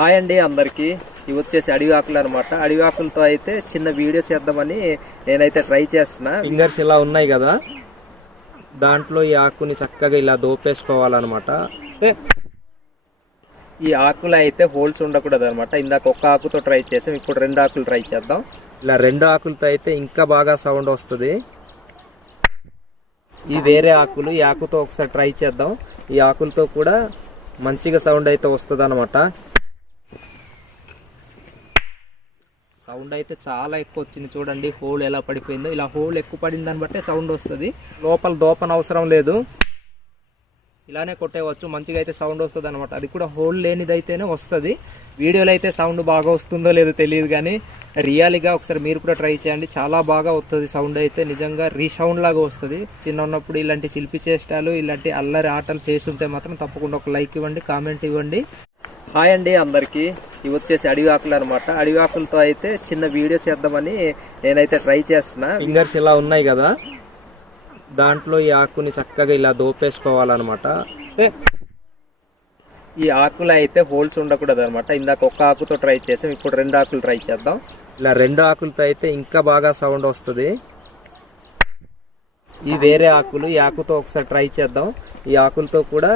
Hi అండి అందరికీ. ఇవి వచ్చేసి అడవి ఆకులు అనమాట. అడవి ఆకులతో అయితే చిన్న వీడియో చేద్దామని నేనైతే ట్రై చేస్తున్నా. ఫింగర్స్ ఇలా ఉన్నాయి కదా, దాంట్లో ఈ ఆకుని చక్కగా ఇలా దోపేసుకోవాలన్నమాట. ఈ ఆకులు అయితే హోల్స్ ఉండకూడదు అనమాట. ఇందాక ఒక్క ఆకుతో ట్రై చేసాం, ఇప్పుడు రెండు ఆకులు ట్రై చేద్దాం. ఇలా రెండు ఆకులతో అయితే ఇంకా బాగా సౌండ్ వస్తుంది. ఈ వేరే ఆకులు, ఈ ఆకుతో ఒకసారి ట్రై చేద్దాం. ఈ ఆకులతో కూడా మంచిగా సౌండ్ అయితే వస్తుంది అనమాట. సౌండ్ అయితే చాలా ఎక్కువ వచ్చింది చూడండి. హోల్ ఎలా పడిపోయిందో, ఇలా హోల్ ఎక్కువ పడిన దాన్ని బట్టే సౌండ్ వస్తుంది. లోపల దోపన అవసరం లేదు, ఇలానే కొట్టేయవచ్చు, మంచిగా అయితే సౌండ్ వస్తుంది అనమాట. అది కూడా హోల్ లేనిదైతేనే వస్తుంది. వీడియోలో అయితే సౌండ్ బాగా వస్తుందో లేదో తెలియదు, కానీ రియాలిగా ఒకసారి మీరు కూడా ట్రై చేయండి. చాలా బాగా వస్తుంది సౌండ్ అయితే, నిజంగా రీసౌండ్ లాగా వస్తుంది. చిన్న ఉన్నప్పుడు ఇలాంటి చిలిపి చేష్టాలు, ఇలాంటి అల్లరి ఆటలు చేస్తుంటే మాత్రం తప్పకుండా ఒక లైక్ ఇవ్వండి, కామెంట్ ఇవ్వండి. హాయ్ అండి అందరికీ. ఇవి వచ్చేసి అడవి ఆకులు అనమాట. అడవి ఆకులతో అయితే చిన్న వీడియో చేద్దామని నేనైతే ట్రై చేస్తున్నా. ఫింగర్స్ ఇలా ఉన్నాయి కదా, దాంట్లో ఈ ఆకుని చక్కగా ఇలా దోపేసుకోవాలన్నమాట. ఈ ఆకులు అయితే హోల్స్ ఉండకూడదు అనమాట. ఇందాక ఒక్క ఆకుతో ట్రై చేసాం, ఇప్పుడు రెండు ఆకులు ట్రై చేద్దాం. ఇలా రెండు ఆకులతో అయితే ఇంకా బాగా సౌండ్ వస్తుంది. ఈ వేరే ఆకులు, ఈ ఆకుతో ఒకసారి ట్రై చేద్దాం. ఈ ఆకులతో కూడా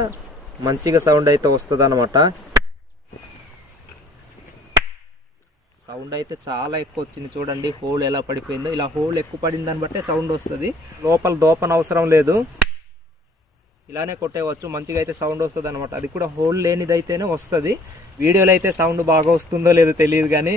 మంచిగా సౌండ్ అయితే వస్తుంది అనమాట. సౌండ్ అయితే చాలా ఎక్కువ వచ్చింది చూడండి. హోల్ ఎలా పడిపోయిందో, ఇలా హోల్ ఎక్కువ పడిన దాన్ని బట్టే సౌండ్ వస్తుంది. లోపల దోపన అవసరం లేదు, ఇలానే కొట్టేయవచ్చు, మంచిగా అయితే సౌండ్ వస్తుంది అనమాట. అది కూడా హోల్ లేనిదైతేనే వస్తుంది. వీడియోలో అయితే సౌండ్ బాగా వస్తుందో లేదో తెలియదు, కానీ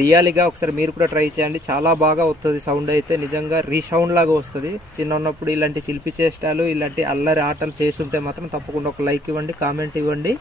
రియాలిగా ఒకసారి మీరు కూడా ట్రై చేయండి. చాలా బాగా వస్తుంది సౌండ్ అయితే, నిజంగా రీసౌండ్ లాగా వస్తుంది. చిన్న ఉన్నప్పుడు ఇలాంటి చిలిపి చేష్టాలు, ఇలాంటి అల్లరి ఆటలు చేస్తుంటే మాత్రం తప్పకుండా ఒక లైక్ ఇవ్వండి, కామెంట్ ఇవ్వండి.